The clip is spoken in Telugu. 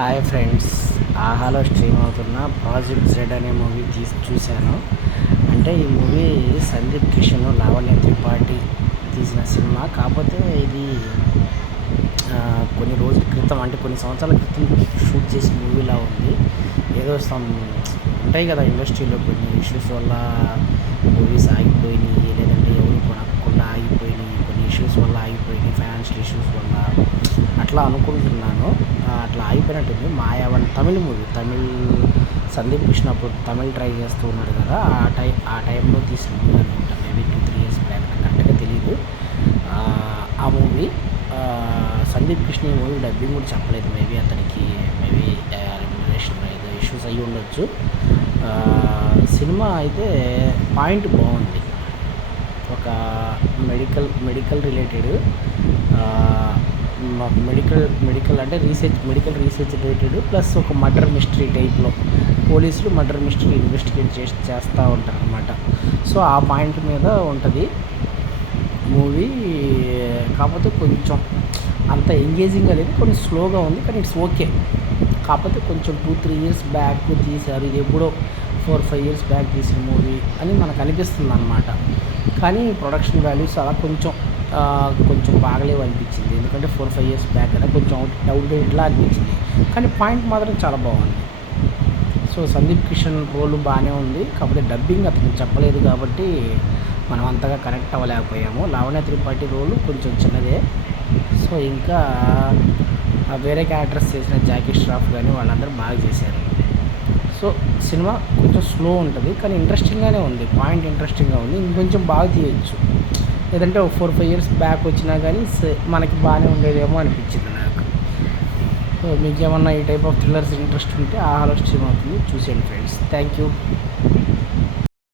హాయ్ ఫ్రెండ్స్, ఆహాలో స్ట్రీమ్ అవుతున్న ప్రాజెక్ట్ జెడ్ అనే మూవీ చూశాను. అంటే ఈ మూవీ సందీప్ కిషన్, లావణ్య త్రిపాఠి తీసిన సినిమా. కాకపోతే ఇది కొన్ని రోజుల క్రితం, అంటే కొన్ని సంవత్సరాల క్రితం షూట్ చేసిన మూవీలా ఉంది. ఏదో ఉంటాయి కదా ఇండస్ట్రీలో కొన్ని ఇష్యూస్ వల్ల మూవీస్ ఆగిపోయినాయి, లేదంటే ఎవరు కొనకుండా ఆగిపోయినాయి, కొన్ని ఇష్యూస్ వల్ల ఆగిపోయినాయి, ఫైనాన్షియల్ ఇష్యూస్ వల్ల అట్లా అనుకుంటున్నాను. అట్లా అయిపోయినట్టుంది. మాయావన్ తమిళ్ మూవీ, సందీప్ కృష్ణ అప్పుడు తమిళ్ ట్రై చేస్తూ ఉన్నాడు కదా, ఆ టైంలో తీసిన మూవీ అనుకుంటా. మేబీ 2-3 years బ్యాక్, కరెక్ట్గా తెలియదు. ఆ మూవీ సందీప్ కృష్ణ ఈ మూవీ డబ్బింగ్ కూడా చెప్పలేదు. మేబీ రెమ్యునరేషన్ ఏదో ఇష్యూస్ అయ్యి ఉండొచ్చు. సినిమా అయితే పాయింట్ బాగుంది. ఒక మెడికల్ రిలేటెడ్, మెడికల్ అంటే మెడికల్ రీసెర్చ్ రిలేటెడ్, ప్లస్ ఒక మర్డర్ మిస్టరీ టైప్లో పోలీసులు మర్డర్ మిస్టరీ ఇన్వెస్టిగేట్ చేస్తూ ఉంటారు అనమాట. సో ఆ పాయింట్ మీద ఉంటుంది మూవీ. కాకపోతే కొంచెం అంత ఎంగేజింగ్గా లేదు, కొంచెం స్లోగా ఉంది, కానీ ఇట్స్ ఓకే. కాకపోతే కొంచెం 2-3 years బ్యాక్ తీశారు, ఇది ఎప్పుడో 4-5 years బ్యాక్ తీసిన మూవీ అని మనకు అనిపిస్తుంది అనమాట. కానీ ప్రొడక్షన్ వాల్యూస్ అలా కొంచెం బాగలేవు అనిపించింది. ఎందుకంటే 4-5 years బ్యాక్ కదా, కొంచెం అవుట్డేటెడ్లా అనిపించింది. కానీ పాయింట్ మాత్రం చాలా బాగుంది. సో సందీప్ కిషన్ రోల్ బాగానే ఉంది. కాకపోతే డబ్బింగ్ అతను చెప్పలేదు కాబట్టి మనం అంతగా కనెక్ట్ అవ్వలేకపోయాము. లావణ్య త్రిపాఠి రోలు కొంచెం చిన్నదే. సో ఇంకా వేరే క్యారెక్టర్స్ చేసిన జాకీ ష్రాఫ్ కానీ వాళ్ళందరూ బాగా చేశారు. సో సినిమా కొంచెం స్లో ఉంటుంది, కానీ ఇంట్రెస్టింగ్గానే ఉంది. పాయింట్ ఇంట్రెస్టింగ్గా ఉంది. ఇంకొంచెం బాగా తీయచ్చు. లేదంటే ఒక 4-5 years బ్యాక్ వచ్చినా కానీ మనకి బాగానే ఉండేదేమో అనిపించింది నాకు. సో మీకు ఏమన్నా ఈ టైప్ ఆఫ్ థ్రిల్లర్స్ ఇంట్రెస్ట్ ఉంటే ఆహాలో స్ట్రీమ్ అవుతుంది, చూసేయండి ఫ్రెండ్స్. Thank you.